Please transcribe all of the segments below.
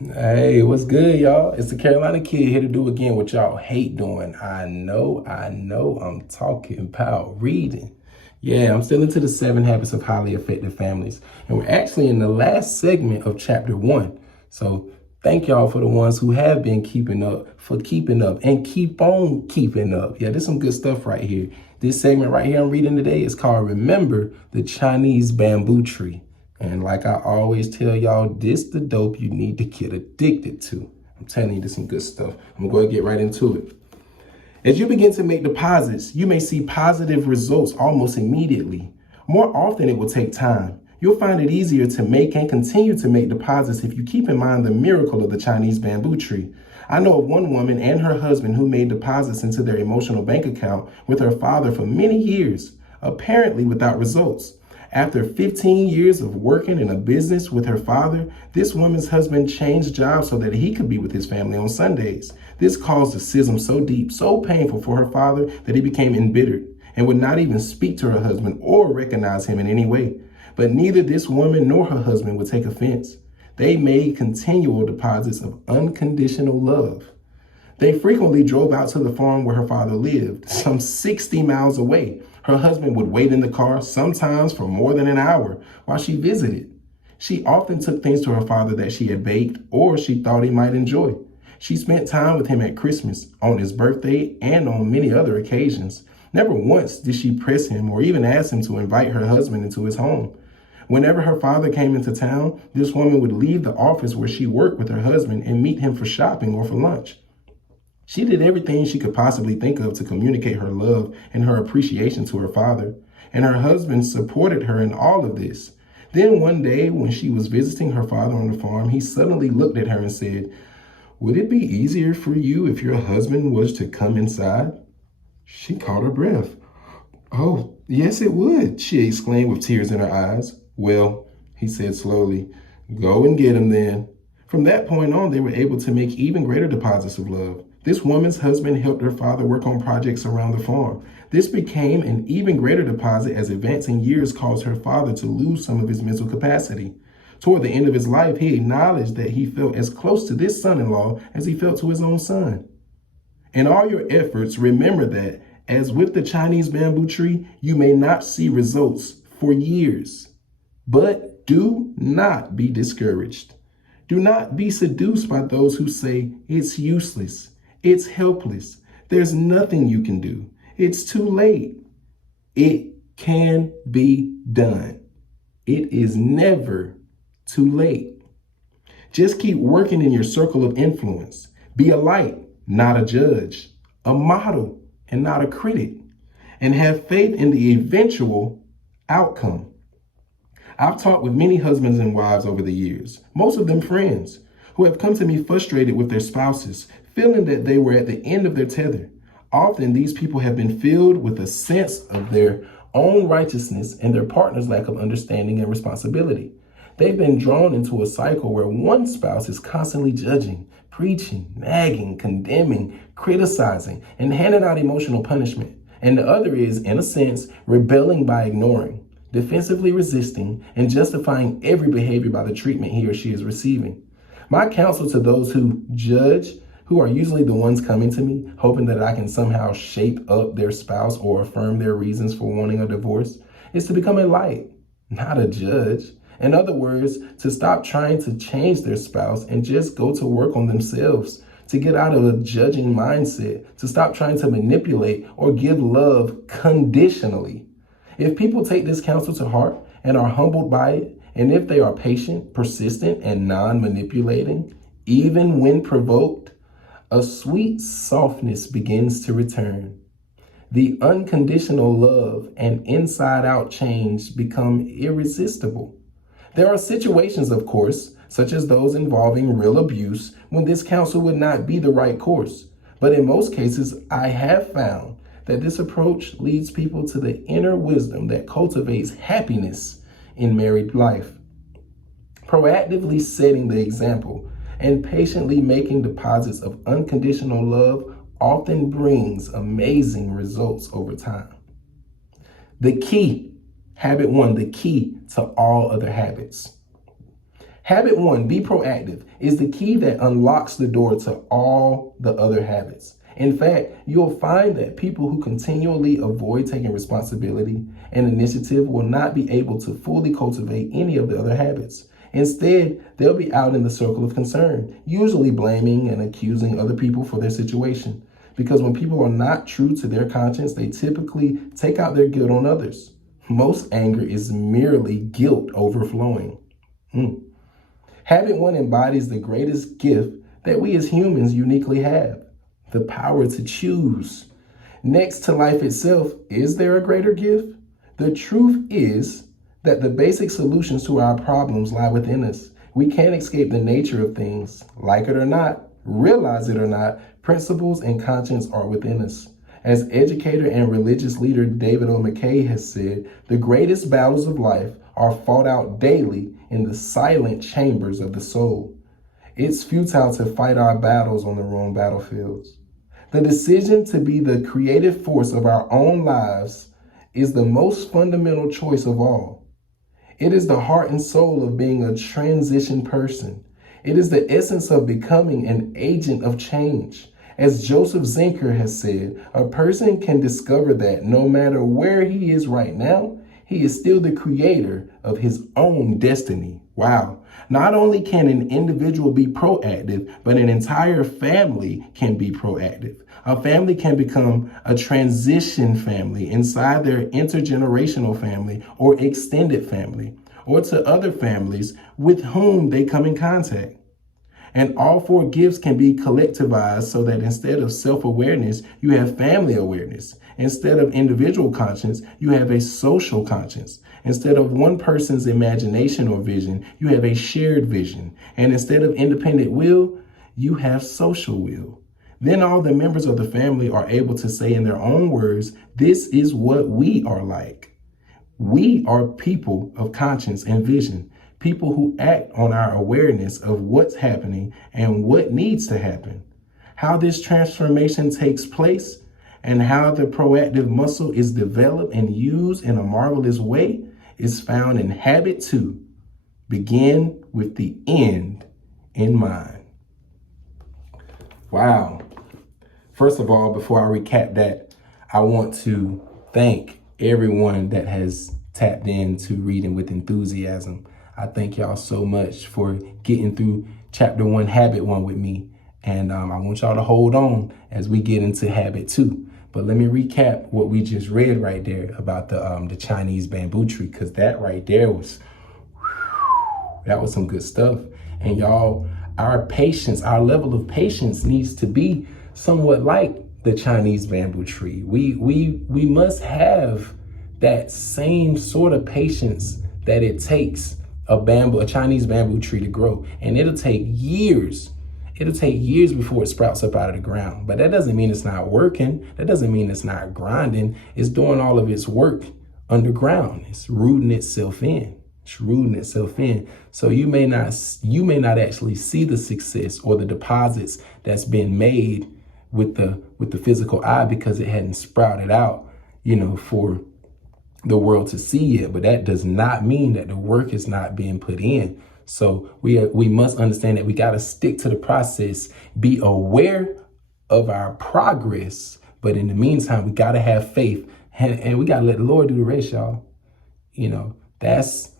Hey, what's good, y'all? It's the Carolina Kid here to do again what y'all hate doing. I know, I'm talking about reading. Yeah, I'm still into the 7 habits of highly effective families. And we're actually in the last segment of chapter 1. So thank y'all for the ones who have been keeping up, and keep on keeping up. Yeah, there's some good stuff right here. This segment right here I'm reading today is called Remember the Chinese Bamboo Tree. And like I always tell y'all, this the dope you need to get addicted to. I'm telling you, this some good stuff. I'm going to get right into it. As you begin to make deposits, you may see positive results almost immediately. More often, it will take time. You'll find it easier to make and continue to make deposits if you keep in mind the miracle of the Chinese bamboo tree. I know of one woman and her husband who made deposits into their emotional bank account with her father for many years, apparently without results. After 15 years of working in a business with her father, this woman's husband changed jobs so that he could be with his family on Sundays. This caused a schism so deep, so painful for her father that he became embittered and would not even speak to her husband or recognize him in any way. But neither this woman nor her husband would take offense. They made continual deposits of unconditional love. They frequently drove out to the farm where her father lived, some 60 miles away. Her husband would wait in the car, sometimes for more than an hour, while she visited. She often took things to her father that she had baked or she thought he might enjoy. She spent time with him at Christmas, on his birthday, and on many other occasions. Never once did she press him or even ask him to invite her husband into his home. Whenever her father came into town, this woman would leave the office where she worked with her husband and meet him for shopping or for lunch. She did everything she could possibly think of to communicate her love and her appreciation to her father, and her husband supported her in all of this. Then one day, when she was visiting her father on the farm, he suddenly looked at her and said, "Would it be easier for you if your husband was to come inside?" She caught her breath. "Oh, yes, it would," she exclaimed with tears in her eyes. "Well," he said slowly, "go and get him then." From that point on, they were able to make even greater deposits of love. This woman's husband helped her father work on projects around the farm. This became an even greater deposit as advancing years caused her father to lose some of his mental capacity. Toward the end of his life, he acknowledged that he felt as close to this son-in-law as he felt to his own son. In all your efforts, remember that, as with the Chinese bamboo tree, you may not see results for years. But do not be discouraged. Do not be seduced by those who say it's useless, it's helpless, there's nothing you can do, it's too late. It can be done. It is never too late. Just keep working in your circle of influence. Be a light, not a judge, a model, and not a critic, and have faith in the eventual outcome. I've talked with many husbands and wives over the years, most of them friends, who have come to me frustrated with their spouses, feeling that they were at the end of their tether. Often these people have been filled with a sense of their own righteousness and their partner's lack of understanding and responsibility. They've been drawn into a cycle where one spouse is constantly judging, preaching, nagging, condemning, criticizing, and handing out emotional punishment. And the other is, in a sense, rebelling by ignoring, defensively resisting, and justifying every behavior by the treatment he or she is receiving. My counsel to those who judge, who are usually the ones coming to me, hoping that I can somehow shape up their spouse or affirm their reasons for wanting a divorce, is to become a light, not a judge. In other words, to stop trying to change their spouse and just go to work on themselves, to get out of a judging mindset, to stop trying to manipulate or give love conditionally. If people take this counsel to heart and are humbled by it, and if they are patient, persistent, and non-manipulating, even when provoked, a sweet softness begins to return. The unconditional love and inside-out change become irresistible. There are situations, of course, such as those involving real abuse, when this counsel would not be the right course. But in most cases, I have found that this approach leads people to the inner wisdom that cultivates happiness in married life. Proactively setting the example and patiently making deposits of unconditional love often brings amazing results over time. The key, habit 1, the key to all other habits. Habit 1, be proactive, is the key that unlocks the door to all the other habits. In fact, you'll find that people who continually avoid taking responsibility and initiative will not be able to fully cultivate any of the other habits. Instead, they'll be out in the circle of concern, usually blaming and accusing other people for their situation. Because when people are not true to their conscience, they typically take out their guilt on others. Most anger is merely guilt overflowing. Habit 1 embodies the greatest gift that we as humans uniquely have, the power to choose. Next to life itself, is there a greater gift? The truth is that the basic solutions to our problems lie within us. We can't escape the nature of things. Like it or not, realize it or not, principles and conscience are within us. As educator and religious leader David O. McKay has said, the greatest battles of life are fought out daily in the silent chambers of the soul. It's futile to fight our battles on the wrong battlefields. The decision to be the creative force of our own lives is the most fundamental choice of all. It is the heart and soul of being a transition person. It is the essence of becoming an agent of change. As Joseph Zinker has said, a person can discover that no matter where he is right now, he is still the creator of his own destiny. Wow. Not only can an individual be proactive, but an entire family can be proactive. A family can become a transition family inside their intergenerational family or extended family, or to other families with whom they come in contact. And all 4 gifts can be collectivized so that instead of self-awareness, you have family awareness. Instead of individual conscience, you have a social conscience. Instead of one person's imagination or vision, you have a shared vision. And instead of independent will, you have social will. Then all the members of the family are able to say in their own words, this is what we are like. We are people of conscience and vision. People who act on our awareness of what's happening and what needs to happen. How this transformation takes place and how the proactive muscle is developed and used in a marvelous way is found in habit 2. Begin with the end in mind. Wow. First of all, before I recap that, I want to thank everyone that has tapped into Reading with Enthusiasm. I thank y'all so much for getting through chapter 1, habit 1 with me. And I want y'all to hold on as we get into habit 2. But let me recap what we just read right there about the Chinese bamboo tree, because that right there was, that was some good stuff. And y'all, our patience, our level of patience needs to be somewhat like the Chinese bamboo tree. We must have that same sort of patience that it takes a Chinese bamboo tree to grow. And it'll take years. It'll take years before it sprouts up out of the ground. But that doesn't mean it's not working. That doesn't mean it's not grinding. It's doing all of its work underground. It's rooting itself in. It's rooting itself in. So you may not actually see the success or the deposits that's been made with the physical eye because it hadn't sprouted out, for the world to see it. But that does not mean that the work is not being put in. So we must understand that we got to stick to the process, be aware of our progress. But in the meantime, we got to have faith and we got to let the Lord do the rest, y'all. That's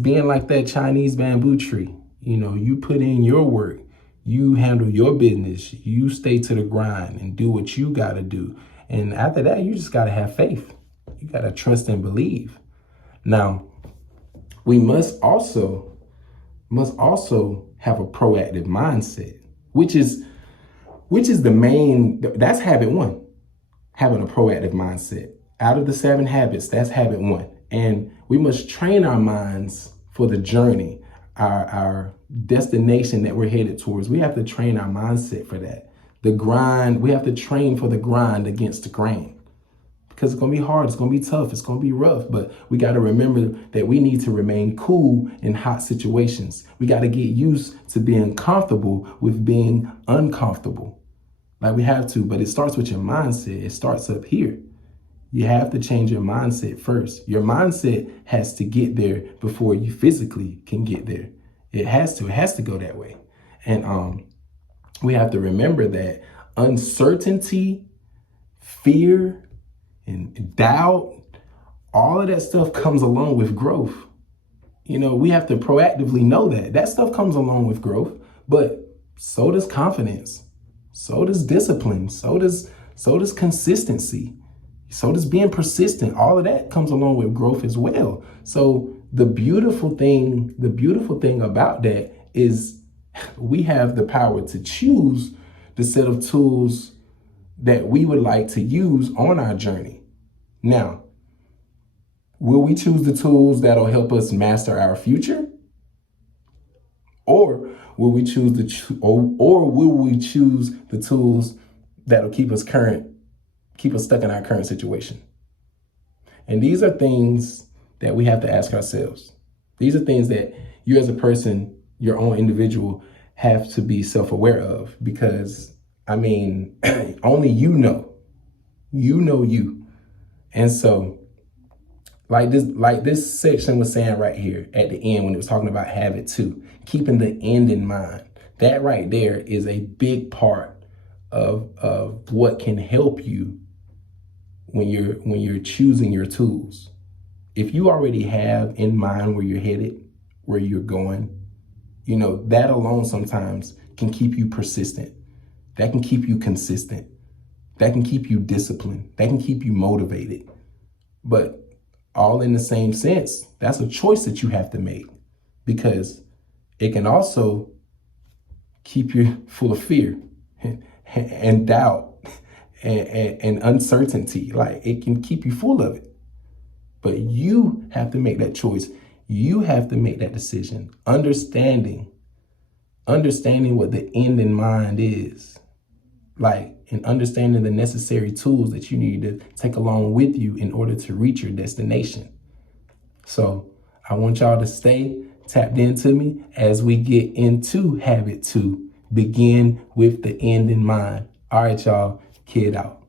being like that Chinese bamboo tree. You put in your work, you handle your business, you stay to the grind and do what you got to do. And after that, you just got to have faith. You got to trust and believe. Now, we must also have a proactive mindset, which is that's habit 1, having a proactive mindset. Out of the 7 habits, that's habit 1. And we must train our minds for the journey, our destination that we're headed towards. We have to train our mindset for that. The grind, we have to train for the grind against the grain. Because it's going to be hard, it's going to be tough, it's going to be rough. But we got to remember that we need to remain cool in hot situations. We got to get used to being comfortable with being uncomfortable. Like we have to, but it starts with your mindset. It starts up here. You have to change your mindset first. Your mindset has to get there before you physically can get there. It has to go that way. And we have to remember that uncertainty, fear, and doubt, all of that stuff comes along with growth. You know, we have to proactively know that stuff comes along with growth, but so does confidence, so does discipline, so does consistency, so does being persistent. All of that comes along with growth as well. So the beautiful thing about that is we have the power to choose the set of tools that we would like to use on our journey. Now, will we choose the tools that'll help us master our future? Or will we choose the tools that'll keep us stuck in our current situation? And these are things that we have to ask ourselves. These are things that you as a person, your own individual, have to be self-aware of, because I mean, only you know you. And so like this section was saying right here at the end, when it was talking about habit 2, keeping the end in mind. That right there is a big part of what can help you when you're choosing your tools. If you already have in mind where you're headed, where you're going, you know, that alone sometimes can keep you persistent. That can keep you consistent. That can keep you disciplined. That can keep you motivated. But all in the same sense, that's a choice that you have to make, because it can also keep you full of fear and doubt and uncertainty. Like, it can keep you full of it. But you have to make that choice. You have to make that decision, understanding what the end in mind is, like, and understanding the necessary tools that you need to take along with you in order to reach your destination. So I want y'all to stay tapped into me as we get into habit 2, begin with the end in mind. All right, y'all, kid out.